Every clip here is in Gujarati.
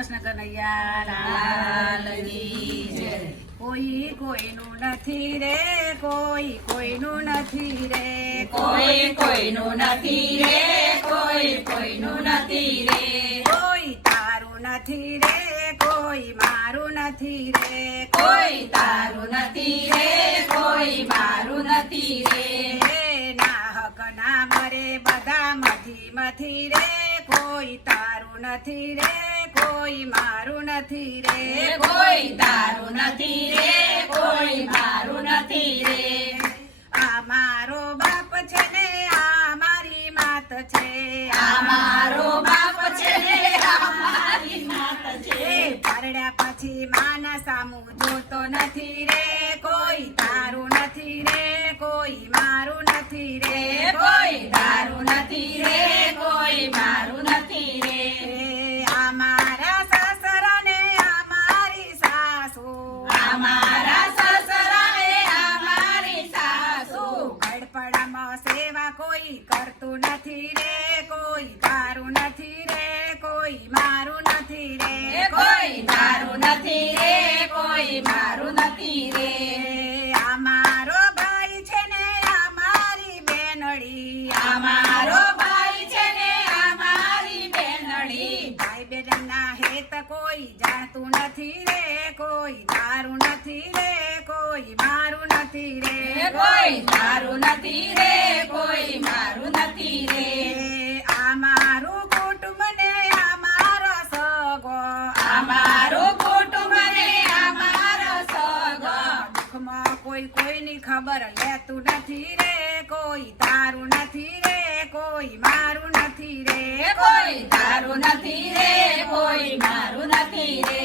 કૃષ્ણ કનૈયા લાલ કી જય. કોઈ કોઈનું નથી રે, કોઈ કોઈનું નથી રે, કોઈ કોઈનું નથી રે, કોઈ કોઈનું નથી રે. કોઈ તારું નથી રે, કોઈ મારું નથી રે, કોઈ તારું નથી રે, કોઈ મારું નથી રે. ના હક ના મરે બધા મથી રે, કોઈ તારું નથી રે, કોઈ મારું નથી રે, કોઈ તારું નથી રે, કોઈ મારું નથી રે. આ મારો બાપ છે ને આ મારી માત છે, આ મારો બાપ છે ને આ મારી માત છે. પરડ્યા પછી માના સામું જોતો નથી રે, કોઈ તારું નથી રે, કોઈ મારું નથી રે, કોઈ તારું નથી રે, કોઈ મારું નથી રે. આ મારા સસરા ને આ મારી સાસુ, આ મારા સસરા ને આ મારી સાસુ. ગડપડામાં સેવા કોઈ કરતું નથી રે, કોઈ તારું નથી રે, કોઈ મારું નથી રે, કોઈ તારું નથી રે, કોઈ મારું નથી રે. આ મારો ભાઈ છે ને આ મારી બેનડી, આ મારો ભાઈ છે ને આ મારી બેનડી. ભાઈ બેન ના હેત કોઈ જાણતું નથી રે, કોઈ તારું નથી રે, કોઈ મારું નથી રે, કોઈ તારું નથી રે, કોઈ મારું નથી રે. આ મારું કુટુંબ ને આ મારો સગો, આ મારું કુટુંબ ને આ મારો સગો. દુઃખમાં કોઈ કોઈની ખબર લેતું નથી રે, કોઈ તારું નથી રે, કોઈ મારું નથી રે, કોઈ તારું નથી રે, કોઈ મારું નથી રે.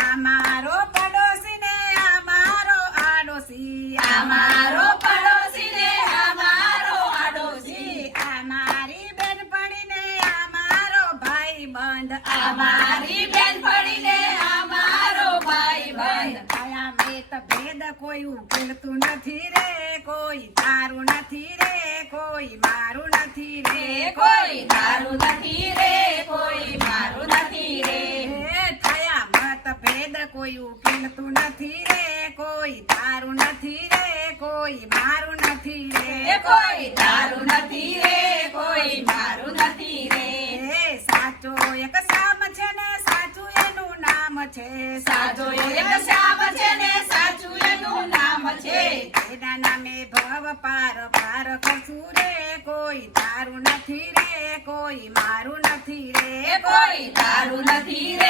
આ મારો પડોશી ને આ મારો આડોશી, આ મારો પડોશી ને આ મારો આડોશી. આ મારી બેનપણી ને આ મારો ભાઈબંધ, આ મારી બેનપણી ને આ મારો ભાઈબંધ. આયા મેત ભેદ કોઈ ઉકેલતું નથી રે, કોઈ તારું નથી રે, કોઈ મારું નથી રે, કોઈ તારું નથી રે, કોઈ મારું નથી રે. થયા મત ભેદ કોઈ ઉકેલતું નથી રે, કોઈ તારું નથી રે, કોઈ મારું નથી રે, કોઈ તારું નથી રે, કોઈ મારું નથી રે. સાચો એક સામ છે ને સાચું એનું નામ છે, સાચો એક શ્યામ છે ને સાચું એનું નામ છે. એના નામે ભવ પાર પાર કરશું રે, કોઈ તારું નથી રે, કોઈ મારું નથી રે, કોઈ તારું નથી રે.